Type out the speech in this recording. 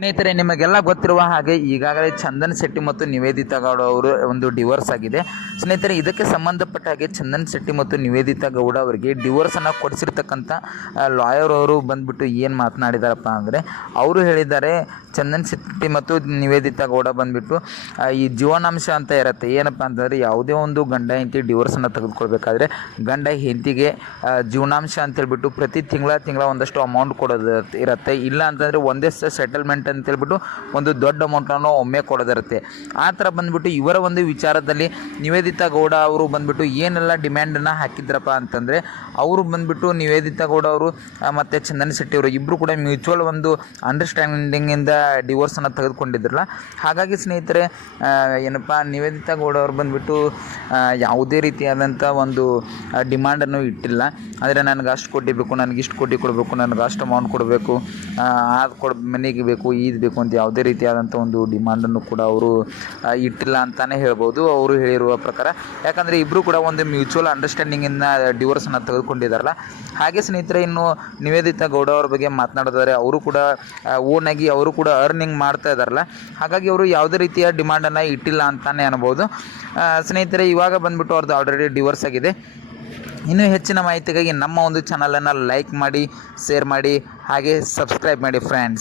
ಸ್ನೇಹಿತರೆ, ನಿಮಗೆಲ್ಲ ಗೊತ್ತಿರುವ ಹಾಗೆ ಈಗಾಗಲೇ ಚಂದನ್ ಶೆಟ್ಟಿ ಮತ್ತು ನಿವೇದಿತಾ ಗೌಡ ಅವರು ಒಂದು ಡಿವೋರ್ಸ್ ಆಗಿದೆ. ಸ್ನೇಹಿತರೆ, ಇದಕ್ಕೆ ಸಂಬಂಧಪಟ್ಟ ಹಾಗೆ ಚಂದನ್ ಶೆಟ್ಟಿ ಮತ್ತು ನಿವೇದಿತಾ ಗೌಡ ಅವರಿಗೆ ಡಿವೋರ್ಸನ್ನು ಕೊಡಿಸಿರ್ತಕ್ಕಂಥ ಲಾಯರ್ ಅವರು ಬಂದುಬಿಟ್ಟು ಏನು ಮಾತನಾಡಿದಾರಪ್ಪ ಅಂದರೆ, ಅವರು ಹೇಳಿದ್ದಾರೆ ಚಂದನ್ ಶೆಟ್ಟಿ ಮತ್ತು ನಿವೇದಿತಾ ಗೌಡ ಬಂದುಬಿಟ್ಟು ಈ ಜೀವನಾಂಶ ಅಂತ ಇರುತ್ತೆ. ಏನಪ್ಪ ಅಂತಂದರೆ, ಯಾವುದೇ ಒಂದು ಗಂಡ ಹೆಂಡತಿ ಡಿವೋರ್ಸನ್ನು ತೆಗೆದುಕೊಳ್ಬೇಕಾದ್ರೆ ಗಂಡ ಹೆಂಡತಿಗೆ ಜೀವನಾಂಶ ಅಂತೇಳ್ಬಿಟ್ಟು ಪ್ರತಿ ತಿಂಗಳ ಒಂದಷ್ಟು ಅಮೌಂಟ್ ಕೊಡೋದು ಇರುತ್ತೆ. ಇಲ್ಲ ಅಂತಂದರೆ ಒಂದೇ ಸೆಟಲ್ಮೆಂಟ್ ಅಂತೇಳ್ಬಿಟ್ಟು ಒಂದು ದೊಡ್ಡ ಅಮೌಂಟನ್ನು ಒಮ್ಮೆ ಕೊಡೋದಿರುತ್ತೆ. ಆ ಥರ ಬಂದುಬಿಟ್ಟು ಇವರ ಒಂದು ವಿಚಾರದಲ್ಲಿ ನಿವೇದಿತಾ ಗೌಡ ಅವರು ಬಂದುಬಿಟ್ಟು ಏನೆಲ್ಲ ಡಿಮ್ಯಾಂಡನ್ನು ಹಾಕಿದ್ರಪ್ಪ ಅಂತಂದರೆ, ಅವರು ಬಂದುಬಿಟ್ಟು ನಿವೇದಿತಾ ಗೌಡ ಅವರು ಮತ್ತು ಚಂದನ್ ಶೆಟ್ಟಿ ಅವರು ಇಬ್ಬರು ಕೂಡ ಮ್ಯೂಚುವಲ್ ಒಂದು ಅಂಡರ್ಸ್ಟ್ಯಾಂಡಿಂಗಿಂದ ಡಿವೋರ್ಸನ್ನು ತೆಗೆದುಕೊಂಡಿದ್ರಲ್ಲ. ಹಾಗಾಗಿ ಸ್ನೇಹಿತರೆ, ಏನಪ್ಪ ನಿವೇದಿತಾ ಗೌಡ ಅವರು ಬಂದುಬಿಟ್ಟು ಯಾವುದೇ ರೀತಿಯಾದಂಥ ಒಂದು ಡಿಮಾಂಡನ್ನು ಇಟ್ಟಿಲ್ಲ. ಆದರೆ ನನಗೆ ಅಷ್ಟು ಕೋಟಿ ಬೇಕು, ನನಗೆ ಇಷ್ಟು ಕೋಟಿ ಕೊಡಬೇಕು, ನನಗೆ ಅಷ್ಟು ಅಮೌಂಟ್ ಕೊಡಬೇಕು, ಅದು ಮನೆಗೆ ಬೇಕು, ಇದು ಬೇಕು ಅಂತ ಯಾವುದೇ ರೀತಿಯಾದಂಥ ಒಂದು ಡಿಮಾಂಡನ್ನು ಕೂಡ ಅವರು ಇಟ್ಟಿಲ್ಲ ಅಂತಲೇ ಹೇಳ್ಬೋದು, ಅವರು ಹೇಳಿರುವ ಪ್ರಕಾರ. ಯಾಕಂದರೆ ಇಬ್ಬರು ಕೂಡ ಒಂದು ಮ್ಯೂಚುವಲ್ ಅಂಡರ್ಸ್ಟ್ಯಾಂಡಿಂಗಿಂದ ಡಿವೋರ್ಸನ್ನು ತೆಗೆದುಕೊಂಡಿದ್ದಾರಲ್ಲ. ಹಾಗೆ ಸ್ನೇಹಿತರೆ, ಇನ್ನು ನಿವೇದಿತಾ ಗೌಡ ಅವ್ರ ಬಗ್ಗೆ ಮಾತನಾಡಿದರೆ, ಅವರು ಕೂಡ ಓನಾಗಿ ಅವರು ಕೂಡ ಅರ್ನಿಂಗ್ ಮಾಡ್ತಾ ಇದ್ದಾರಲ್ಲ. ಹಾಗಾಗಿ ಅವರು ಯಾವುದೇ ರೀತಿಯ ಡಿಮಾಂಡನ್ನು ಇಟ್ಟಿಲ್ಲ ಅಂತಲೇ ಅನ್ಬೋದು. ಸ್ನೇಹಿತರೆ, ಇವಾಗ ಬಂದುಬಿಟ್ಟು ಅವ್ರದ್ದು ಆಲ್ರೆಡಿ ಡಿವೋರ್ಸ್ ಆಗಿದೆ. ಇನ್ನೂ ಹೆಚ್ಚಿನ ಮಾಹಿತಿಗಾಗಿ ನಮ್ಮ ಒಂದು ಚಾನಲನ್ನು ಲೈಕ್ ಮಾಡಿ, ಶೇರ್ ಮಾಡಿ, ಹಾಗೆ ಸಬ್ಸ್ಕ್ರೈಬ್ ಮಾಡಿ ಫ್ರೆಂಡ್ಸ್.